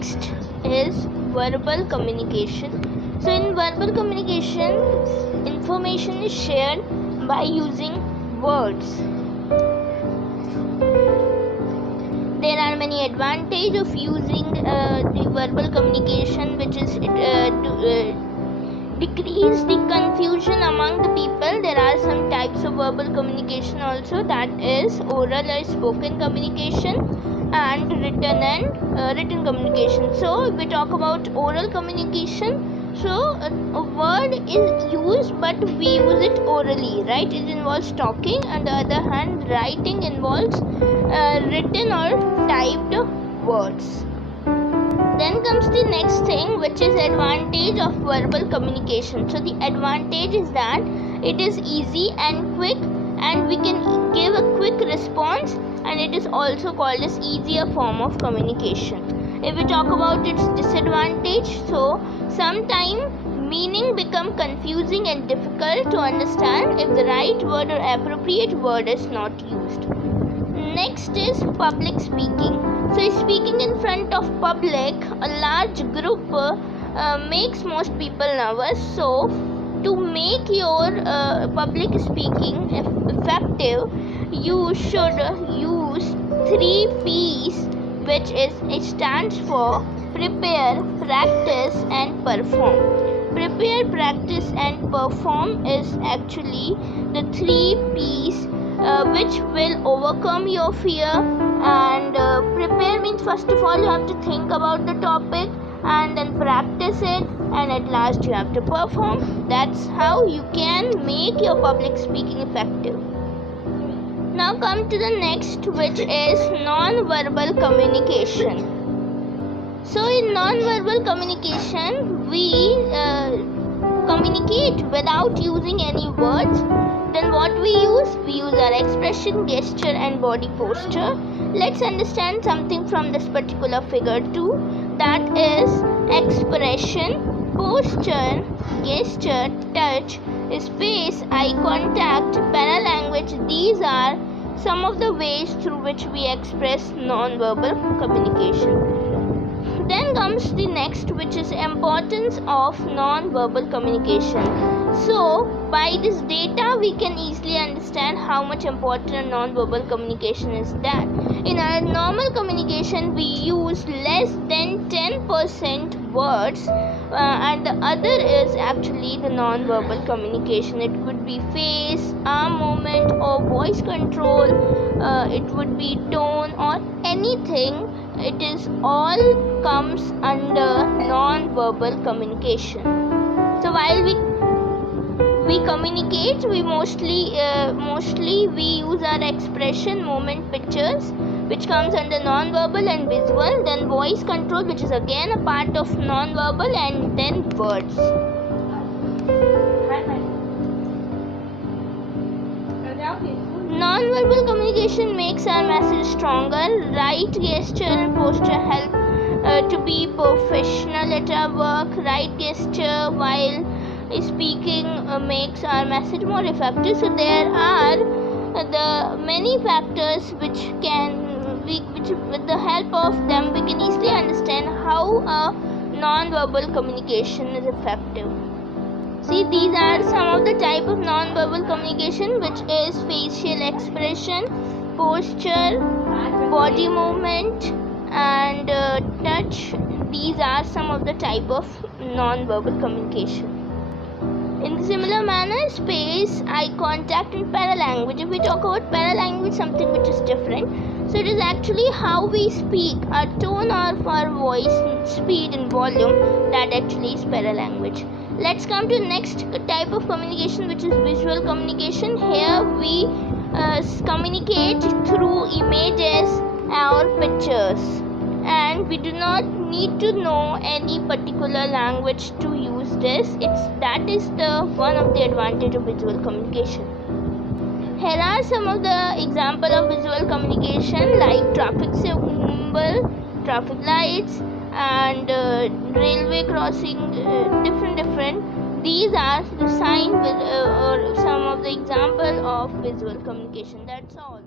next is verbal communication. So in verbal communication, information is shared by using words. There are many advantages of using the verbal communication, which is decrease the confusion among the people. There are some types of verbal communication also, that is oral or spoken communication and written communication. So if we talk about oral communication, so a word is used but we use it orally, right? It involves talking. On the other hand, writing involves written or typed words. Then comes the next thing, which is advantage of verbal communication. So the advantage is that it is easy and quick, and we can give a quick response, and it is also called as easier form of communication. If we talk about its disadvantage, so sometimes meaning become confusing and difficult to understand if the right word or appropriate word is not used. Next is public speaking. So speaking in front of public, a large group makes most people nervous. So to make your public speaking effective, you should use 3 P's, which is, it stands for prepare, practice and perform. Prepare, practice and perform is actually the 3 P's which will overcome your fear. And prepare means, first of all, you have to think about the topic, and then practice it, and at last you have to perform. That's how you can make your public speaking effective. Now come to the next, which is non-verbal communication. So in non-verbal communication, we communicate without using any words. Then what we use? We use our expression, gesture and body posture. Let's understand something from this particular figure too. That is expression, posture, gesture, touch, space, eye contact, paralanguage. These are some of the ways through which we express non-verbal communication. Then comes the next, which is importance of non-verbal communication. So by this data, we can easily understand how much important non-verbal communication is. That in our normal communication, we use less than 10% words, and the other is actually the non-verbal communication. It could be face, arm movement or voice control. It would be tone or anything. It is all comes under non-verbal communication. So while we communicate, we mostly we use our expression, movement, pictures, which comes under non-verbal and visual. Then voice control, which is again a part of non-verbal, and then words. Non-verbal communication makes our message stronger. Right gesture and posture help to be professional at our work. Right gesture while speaking makes our message more effective. So there are the many factors which with the help of them we can easily understand how a non-verbal communication is effective. See, these are some of the type of non-verbal communication, which is facial expression, posture, body movement and touch. These are some of the type of non-verbal communication. In the similar manner, space, eye contact and paralanguage. If we talk about paralanguage, something which is different. So it is actually how we speak, our tone of our voice, speed and volume, that actually is paralanguage. Let's come to the next type of communication, which is visual communication. Here we communicate through images or pictures, and we do not need to know any particular language to use this. That is the one of the advantage of visual communication. Here are some of the example of visual communication, like traffic symbol, traffic lights and railway crossing, different. These are the sign or some of the example of visual communication. That's all.